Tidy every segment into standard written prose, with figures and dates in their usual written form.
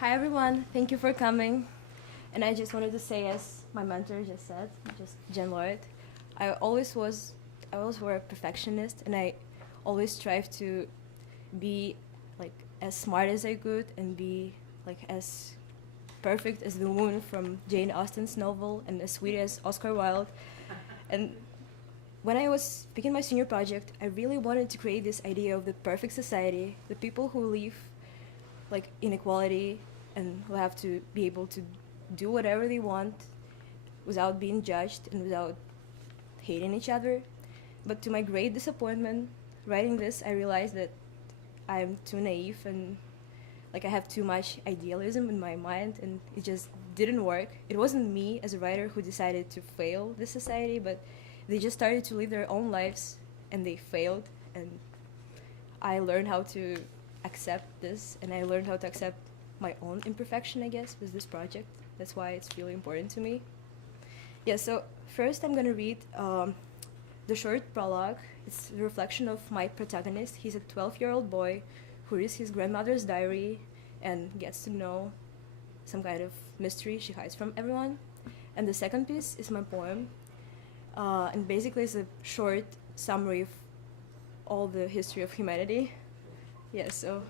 Hi everyone, thank you for coming. And I just wanted to say, as my mentor just said, just Jen Lloyd, I always was, I always were a perfectionist, and I always strive to be like as smart as I could and be like as perfect as the woman from Jane Austen's novel and as sweet as Oscar Wilde. And when I was picking my senior project, I really wanted to create this idea of the perfect society, the people who live like inequality and who have to be able to do whatever they want without being judged and without hating each other. But to my great disappointment, writing this, I realized that I'm too naive and like I have too much idealism in my mind, and it just didn't work. It wasn't me as a writer who decided to fail this society, but they just started to live their own lives and they failed. And I learned how to accept this, and I learned how to accept my own imperfection, I guess, with this project. That's why it's really important to me. Yeah, so first I'm gonna read the short prologue. It's the reflection of my protagonist. He's a 12-year-old boy who reads his grandmother's diary and gets to know some kind of mystery she hides from everyone. And the second piece is my poem. And basically it's a short summary of all the history of humanity. Yeah, so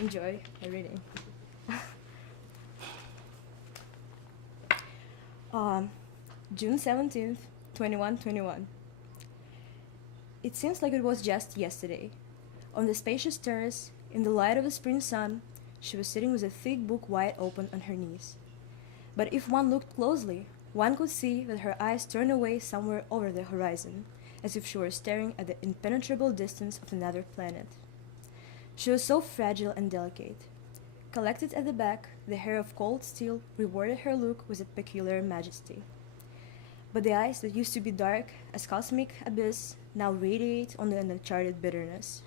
enjoy my reading. um, June 17th, 2121. It seems like it was just yesterday. On the spacious terrace, in the light of the spring sun, she was sitting with a thick book wide open on her knees. But if one looked closely, one could see that her eyes turned away somewhere over the horizon, as if she were staring at the impenetrable distance of another planet. She was so fragile and delicate. Collected at the back, the hair of cold steel rewarded her look with a peculiar majesty. But the eyes that used to be dark as cosmic abyss now radiate on an uncharted bitterness.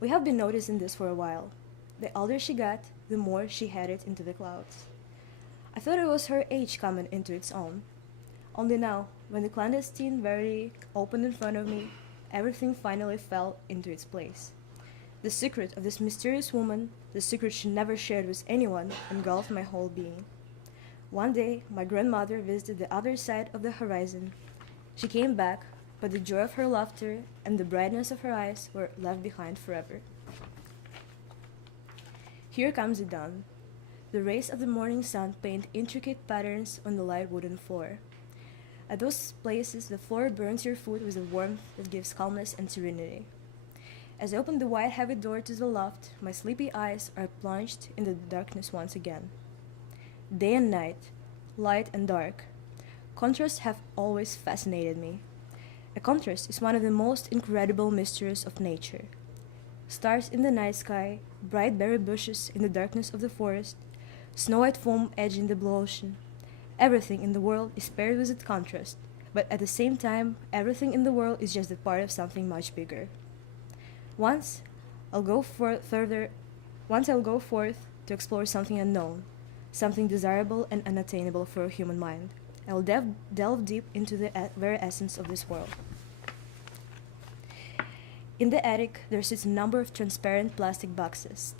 We have been noticing this for a while. The older she got, the more she headed into the clouds. I thought it was her age coming into its own. Only now, when the clandestine verity opened in front of me, everything finally fell into its place. The secret of this mysterious woman, the secret she never shared with anyone, engulfed my whole being. One day, my grandmother visited the other side of the horizon. She came back, but the joy of her laughter and the brightness of her eyes were left behind forever. Here comes the dawn. The rays of the morning sun paint intricate patterns on the light wooden floor. At those places, the floor burns your foot with a warmth that gives calmness and serenity. As I open the wide, heavy door to the loft, my sleepy eyes are plunged in the darkness once again. Day and night, light and dark. Contrasts have always fascinated me. A contrast is one of the most incredible mysteries of nature. Stars in the night sky, bright berry bushes in the darkness of the forest, snow-white foam edging the blue ocean. Everything in the world is paired with its contrast, but at the same time, everything in the world is just a part of something much bigger. Once I'll go further. Once I'll go forth to explore something unknown, something desirable and unattainable for a human mind. I'll delve deep into the very essence of this world. In the attic, there sits a number of transparent plastic boxes,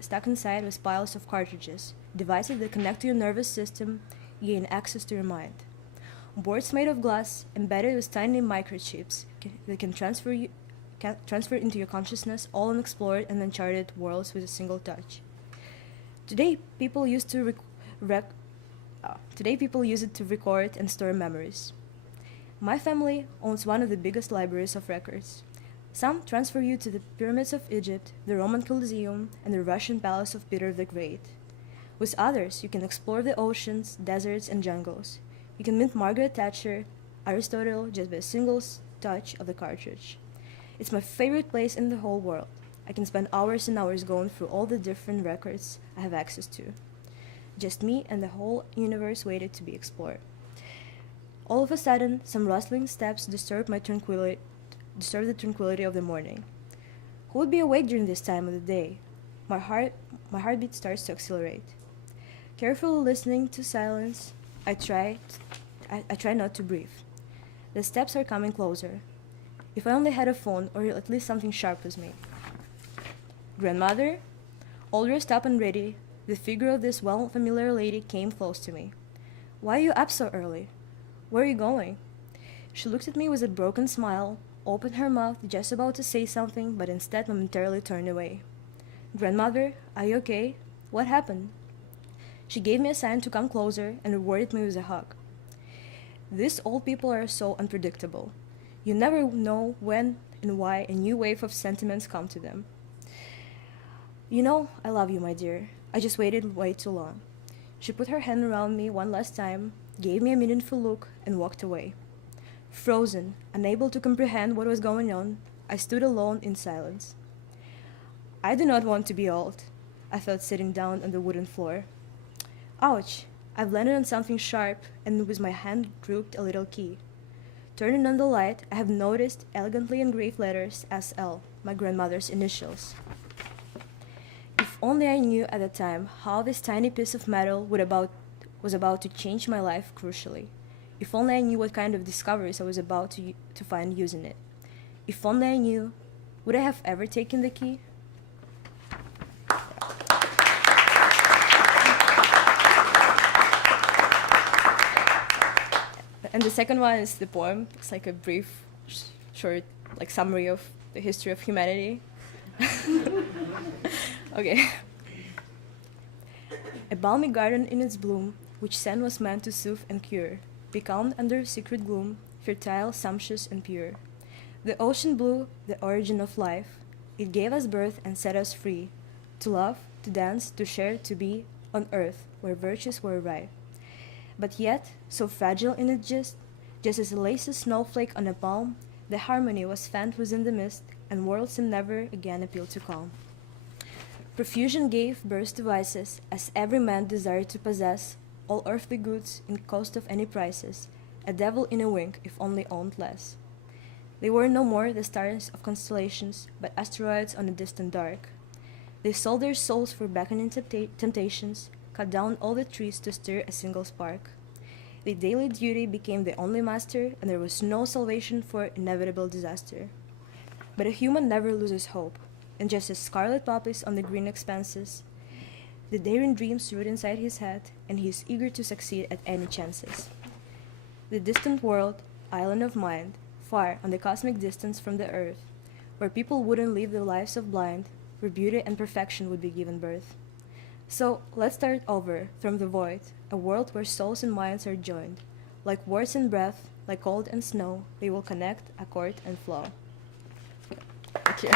stuck inside with piles of cartridges, devices that connect to your nervous system, gain access to your mind. Boards made of glass, embedded with tiny microchips that can transfer into your consciousness all unexplored and uncharted worlds with a single touch. Today, people use it to record and store memories. My family owns one of the biggest libraries of records. Some transfer you to the pyramids of Egypt, the Roman Colosseum, and the Russian palace of Peter the Great. With others, you can explore the oceans, deserts, and jungles. You can meet Margaret Thatcher, Aristotle, just by a single touch of the cartridge. It's my favorite place in the whole world. I can spend hours and hours going through all the different records I have access to. Just me and the whole universe waited to be explored. All of a sudden, some rustling steps disturbed the tranquility of the morning. Who would be awake during this time of the day? My heartbeat starts to accelerate. Carefully listening to silence, I try not to breathe. The steps are coming closer. If I only had a phone or at least something sharp with me. Grandmother, all dressed up and ready, The figure of this well-familiar lady came close to me. "Why are you up so early? Where are you going?" She looked at me with a broken smile, opened her mouth just about to say something, but instead momentarily turned away. "Grandmother, are you okay? What happened?" She gave me a sign to come closer and rewarded me with a hug. These old people are so unpredictable. You never know when and why a new wave of sentiments come to them. "You know, I love you, my dear. I just waited way too long." She put her hand around me one last time, gave me a meaningful look, and walked away. Frozen, unable to comprehend what was going on, I stood alone in silence. I do not want to be old, I felt sitting down on the wooden floor. Ouch! I've landed on something sharp, and with my hand drooped a little key. Turning on the light, I have noticed elegantly engraved letters SL, my grandmother's initials. If only I knew at the time how this tiny piece of metal was about to change my life crucially. If only I knew what kind of discoveries I was about to find using it. If only I knew, would I have ever taken the key? And the second one is the poem. It's like a brief, short, like summary of the history of humanity. Okay. A balmy garden in its bloom, which scent was meant to soothe and cure, becalmed under secret gloom, fertile, sumptuous, and pure. The ocean blue, the origin of life, it gave us birth and set us free, to love, to dance, to share, to be, on earth, where virtues were rife. But yet, so fragile in its just as a lacy snowflake on a palm, the harmony was fanned within the mist, and worlds seemed never again appeal to calm. Profusion gave birth to vices, as every man desired to possess all earthly goods in cost of any prices, a devil in a wink if only owned less. They were no more the stars of constellations, but asteroids on a distant dark. They sold their souls for beckoning temptations, cut down all the trees to stir a single spark. The daily duty became the only master, and there was no salvation for inevitable disaster. But a human never loses hope, and just as scarlet poppies on the green expanses, the daring dreams root inside his head, and he is eager to succeed at any chances. The distant world, island of mind, far on the cosmic distance from the earth, where people wouldn't live their lives of blind, where beauty and perfection would be given birth. So let's start over from the void, a world where souls and minds are joined. Like words and breath, like cold and snow, they will connect, accord, and flow. Thank you.